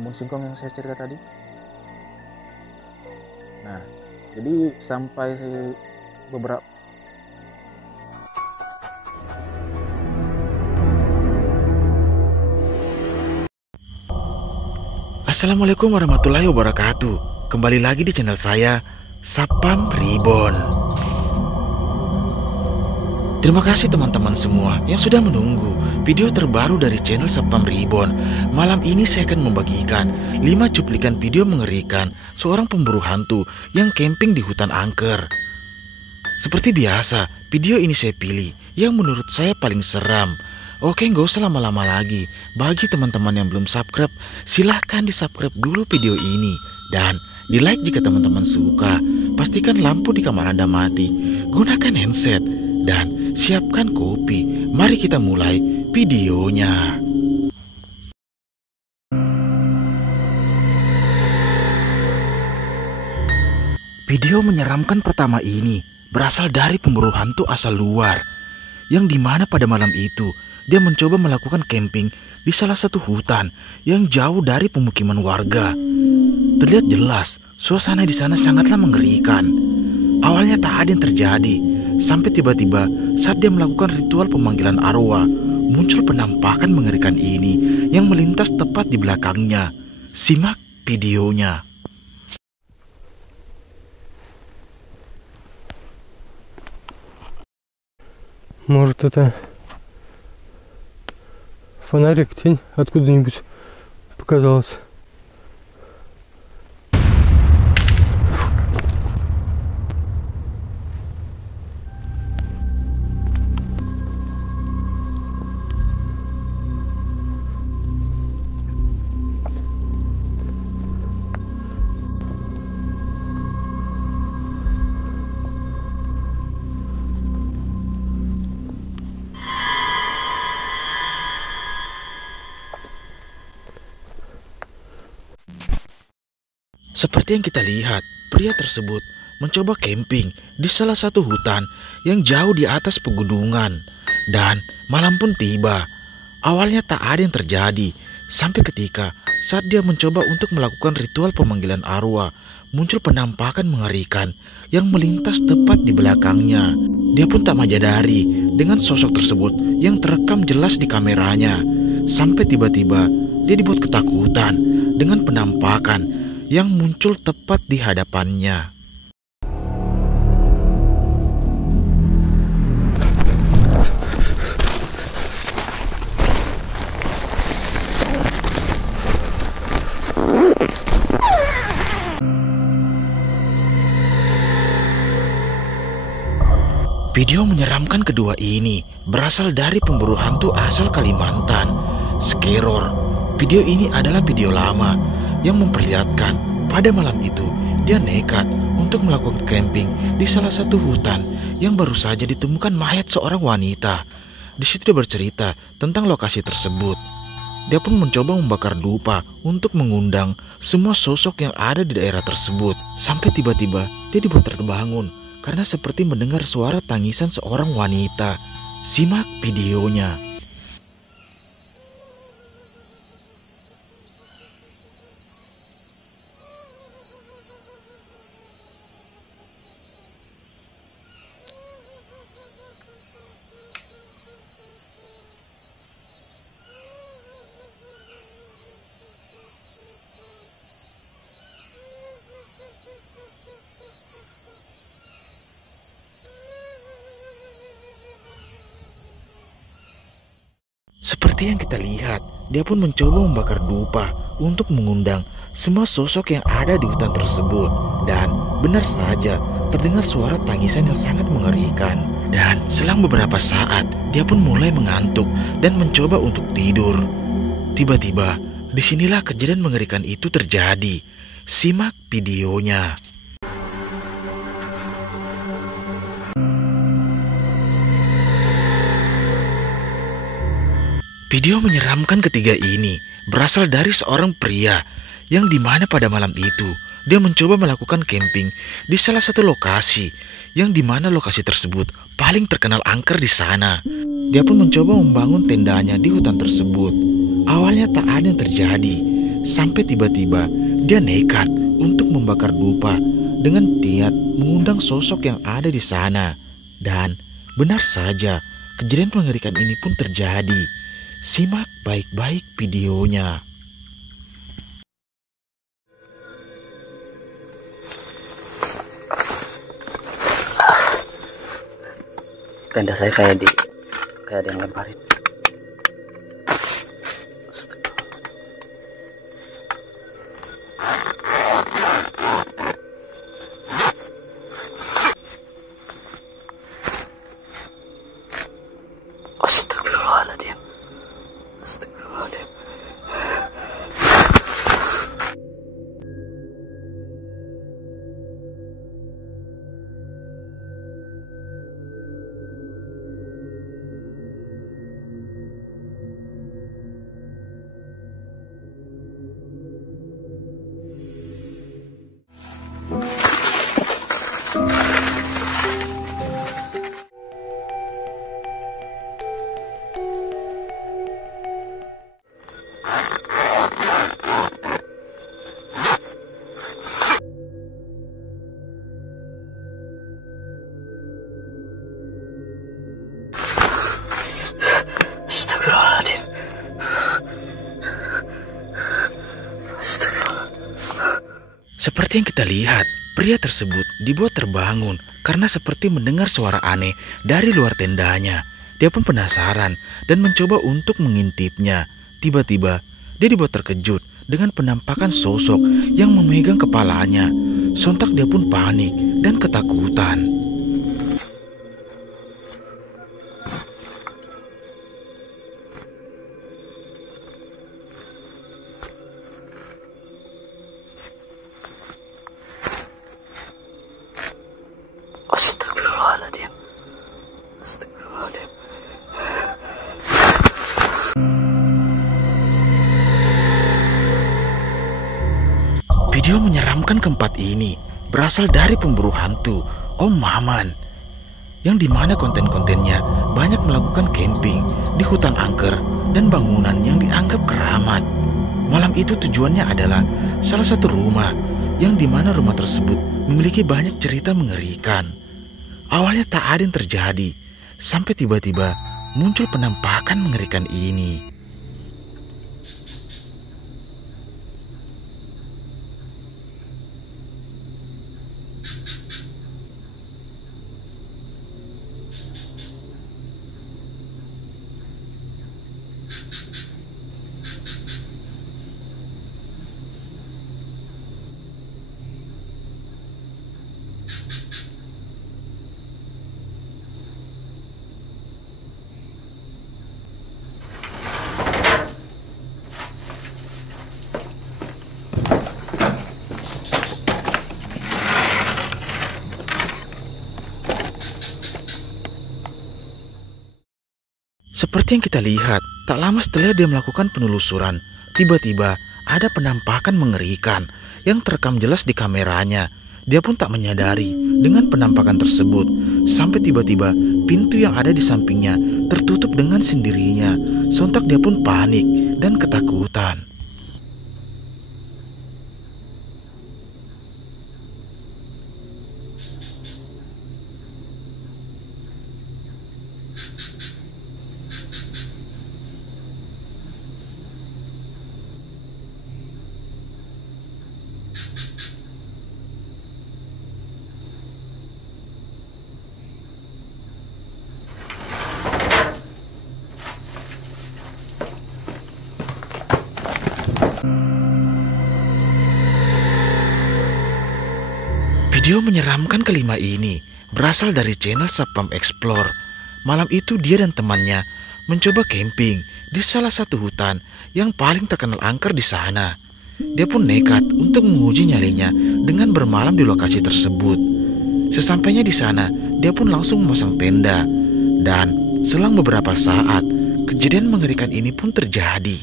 kebun singkong yang saya cerita tadi. Nah, jadi sampai beberapa Assalamualaikum warahmatullahi wabarakatuh. Kembali lagi di channel saya, Sapam Reborn. Terima kasih teman-teman semua yang sudah menunggu video terbaru dari channel Sapam Reborn. Malam ini saya akan membagikan 5 cuplikan video mengerikan seorang pemburu hantu yang camping di hutan angker. Seperti biasa, video ini saya pilih yang menurut saya paling seram. Oke, nggak usah lama-lama lagi. Bagi teman-teman yang belum subscribe, silahkan di-subscribe dulu video ini. Dan di-like jika teman-teman suka. Pastikan lampu di kamar Anda mati. Gunakan handset. Dan siapkan kopi. Mari kita mulai videonya. Video menyeramkan pertama ini berasal dari pemburu hantu asal luar. Yang dimana pada malam itu dia mencoba melakukan camping di salah satu hutan yang jauh dari pemukiman warga. Terlihat jelas suasana di sana sangatlah mengerikan. Awalnya tak ada yang terjadi, sampai tiba-tiba saat dia melakukan ritual pemanggilan arwah, muncul penampakan mengerikan ini yang melintas tepat di belakangnya. Simak videonya. Может, это фонарик, тень откуда-нибудь показалась. Seperti yang kita lihat, pria tersebut mencoba camping di salah satu hutan yang jauh di atas pegunungan. Dan malam pun tiba. Awalnya tak ada yang terjadi, sampai ketika saat dia mencoba untuk melakukan ritual pemanggilan arwah, muncul penampakan mengerikan yang melintas tepat di belakangnya. Dia pun tak menyadari dengan sosok tersebut yang terekam jelas di kameranya. Sampai tiba-tiba dia dibuat ketakutan dengan penampakan yang muncul tepat di hadapannya. Video menyeramkan kedua ini berasal dari pemburu hantu asal Kalimantan, Skeror. Video ini adalah video lama yang memperlihatkan pada malam itu dia nekat untuk melakukan camping di salah satu hutan yang baru saja ditemukan mayat seorang wanita. Di situ dia bercerita tentang lokasi tersebut. Dia pun mencoba membakar dupa untuk mengundang semua sosok yang ada di daerah tersebut. Sampai tiba-tiba dia dibuat terbangun karena seperti mendengar suara tangisan seorang wanita. Simak videonya. Seperti yang kita lihat, dia pun mencoba membakar dupa untuk mengundang semua sosok yang ada di hutan tersebut. Dan benar saja, terdengar suara tangisan yang sangat mengerikan. Dan selang beberapa saat, dia pun mulai mengantuk dan mencoba untuk tidur. Tiba-tiba, disinilah kejadian mengerikan itu terjadi. Simak videonya. Video menyeramkan ketiga ini berasal dari seorang pria yang dimana pada malam itu dia mencoba melakukan camping di salah satu lokasi yang dimana lokasi tersebut paling terkenal angker di sana. Dia pun mencoba membangun tendanya di hutan tersebut. Awalnya tak ada yang terjadi, sampai tiba-tiba dia nekat untuk membakar dupa dengan niat mengundang sosok yang ada di sana. Dan benar saja, kejadian mengerikan ini pun terjadi. Simak baik-baik videonya. Tenda saya kayak ada yang lemparin. Astagfirullahaladzim. Astagfirullahaladzim. Astagfirullahaladzim. Seperti yang kita lihat, pria tersebut dibuat terbangun karena seperti mendengar suara aneh dari luar tendanya. Dia pun penasaran dan mencoba untuk mengintipnya. Tiba-tiba, dia dibuat terkejut dengan penampakan sosok yang memegang kepalanya. Sontak dia pun panik dan ketakutan. Astagfirullahaladzim. Astagfirullahaladzim. Video menyeramkan keempat ini berasal dari pemburu hantu Om Maman, yang dimana konten-kontennya banyak melakukan camping di hutan angker dan bangunan yang dianggap keramat. Malam itu tujuannya adalah salah satu rumah, yang dimana rumah tersebut memiliki banyak cerita mengerikan. Awalnya tak ada yang terjadi, sampai tiba-tiba muncul penampakan mengerikan ini. Seperti yang kita lihat, tak lama setelah dia melakukan penelusuran, tiba-tiba ada penampakan mengerikan yang terekam jelas di kameranya. Dia pun tak menyadari dengan penampakan tersebut, sampai tiba-tiba pintu yang ada di sampingnya tertutup dengan sendirinya. Sontak dia pun panik dan ketakutan. Video menyeramkan kelima ini berasal dari channel Sapam Explore. Malam itu dia dan temannya mencoba camping di salah satu hutan yang paling terkenal angker di sana. Dia pun nekat untuk menguji nyalinya dengan bermalam di lokasi tersebut. Sesampainya di sana, dia pun langsung memasang tenda. Dan selang beberapa saat, kejadian mengerikan ini pun terjadi.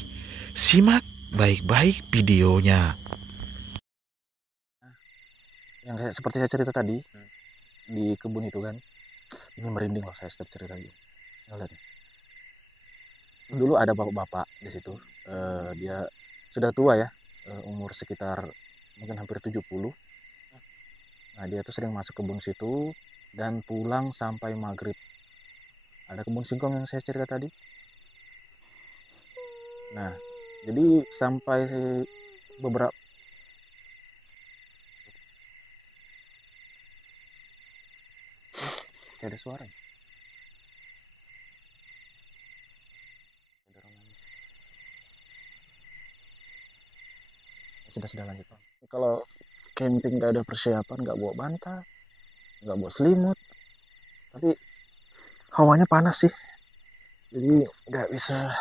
Simak baik-baik videonya. Yang seperti saya cerita tadi di kebun itu kan, ini merinding loh saya setiap cerita itu. Lihat nih. Dulu ada bapak-bapak di situ, dia sudah tua ya, umur sekitar mungkin hampir 70. Nah, dia tuh sering masuk kebun situ dan pulang sampai maghrib. Ada kebun singkong yang saya cerita tadi. Nah, jadi sampai beberapa kayak ada suara. Sudah lanjut, Bang. Kalau camping nggak ada persiapan, nggak bawa bantal, nggak bawa selimut, tapi hawanya panas sih, jadi nggak bisa.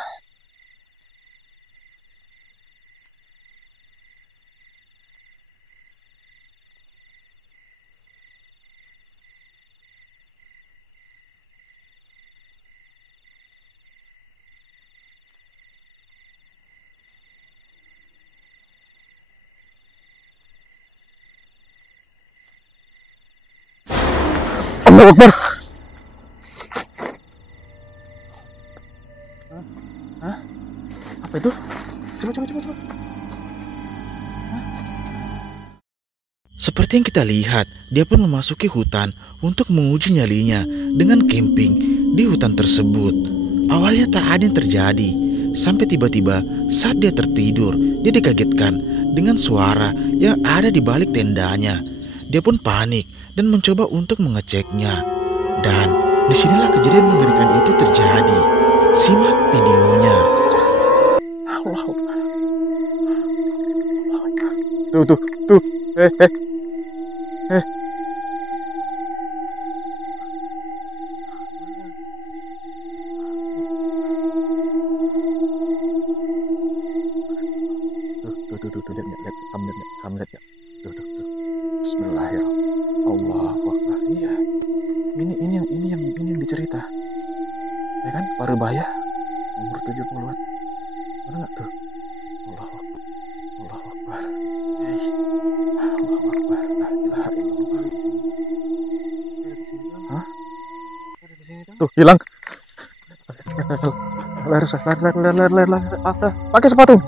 Allahu Akbar. Hah? Apa itu? Coba. Seperti yang kita lihat, dia pun memasuki hutan untuk menguji nyalinya dengan camping di hutan tersebut. Awalnya tak ada yang terjadi, sampai tiba-tiba saat dia tertidur, dia dikagetkan dengan suara yang ada di balik tendanya. Dia pun panik dan mencoba untuk mengeceknya. Dan disinilah kejadian mengerikan itu terjadi. Simak videonya. Allahu Akbar. Tuh. Tuh, lihat, kamu lihat ya. Tuh. Bismillahirrahmanirrahim. Allahu Akbar. Iya. Ini yang dicerita. Ya kan? Parubaya umur 70-an. Mana enggak tuh? Allahu Akbar. Allahu Akbar. Allahu Akbar. La ilaha illallah. Hah? Tuh, hilang. Lari. Pakai sepatu.